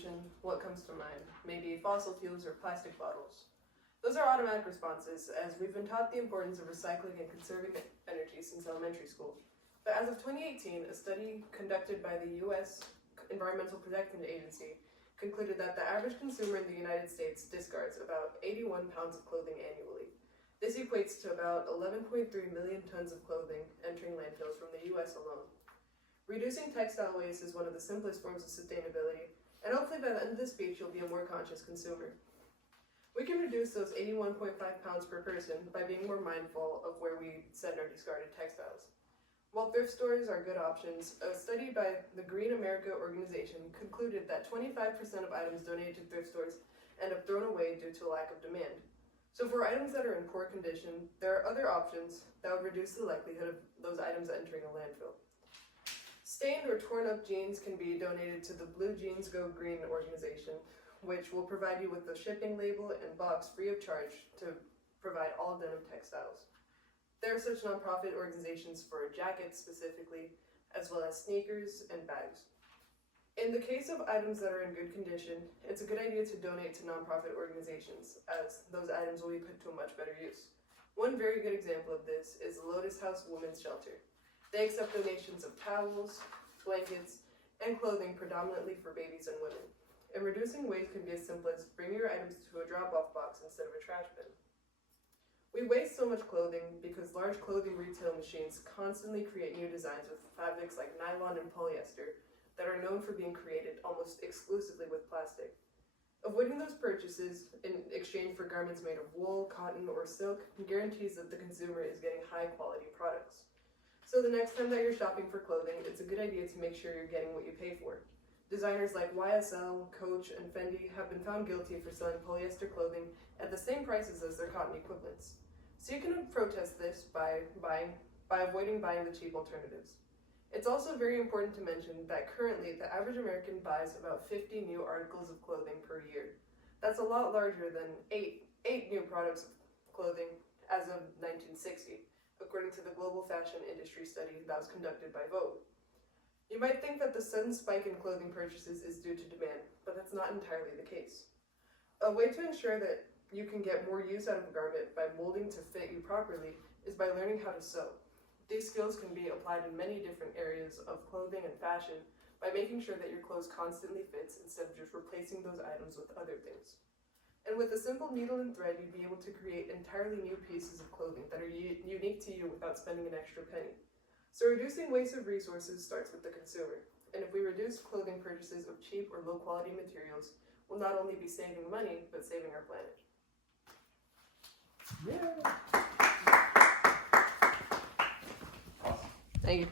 pollution, what comes to mind? Maybe fossil fuels or plastic bottles. Those are automatic responses, as we've been taught the importance of recycling and conserving energy since elementary school. But as of 2018, a study conducted by the U.S. Environmental Protection Agency concluded that the average consumer in the United States discards about 81 pounds of clothing annually. This equates to about 11.3 million tons of clothing entering landfills from the U.S. alone. Reducing textile waste is one of the simplest forms of sustainability, and hopefully by the end of this speech you'll be a more conscious consumer. We can reduce those 81.5 pounds per person by being more mindful of where we send our discarded textiles. While thrift stores are good options, a study by the Green America organization concluded that 25% of items donated to thrift stores end up thrown away due to a lack of demand. So for items that are in poor condition, there are other options that would reduce the likelihood of those items entering a landfill. Stained or torn up jeans can be donated to the Blue Jeans Go Green organization, which will provide you with the shipping label and box free of charge to provide all denim textiles. There are such nonprofit organizations for jackets specifically, as well as sneakers and bags. In the case of items that are in good condition, it's a good idea to donate to nonprofit organizations, as those items will be put to a much better use. One very good example of this is the Lotus House Women's Shelter. They accept donations of towels, blankets, and clothing predominantly for babies and women. And reducing waste can be as simple as bringing your items to a drop-off box instead of a trash bin. We waste so much clothing because large clothing retail machines constantly create new designs with fabrics like nylon and polyester that are known for being created almost exclusively with plastic. Avoiding those purchases in exchange for garments made of wool, cotton, or silk guarantees that the consumer is getting high-quality products. So the next time that you're shopping for clothing, it's a good idea to make sure you're getting what you pay for. Designers like YSL, Coach, and Fendi have been found guilty for selling polyester clothing at the same prices as their cotton equivalents. So you can protest this by avoiding buying the cheap alternatives. It's also very important to mention that currently the average American buys about 50 new articles of clothing per year. That's a lot larger than eight new products of clothing as of 1960, according to the Global Fashion Industry Study that was conducted by Vogue. You might think that the sudden spike in clothing purchases is due to demand, but that's not entirely the case. A way to ensure that you can get more use out of a garment by molding to fit you properly is by learning how to sew. These skills can be applied in many different areas of clothing and fashion by making sure that your clothes constantly fits instead of just replacing those items with other things. And with a simple needle and thread, you'd be able to create entirely new pieces of clothing that are unique to you without spending an extra penny. So reducing waste of resources starts with the consumer, and if we reduce clothing purchases of cheap or low quality materials, we'll not only be saving money, but saving our planet. Yeah. Awesome. Thank you.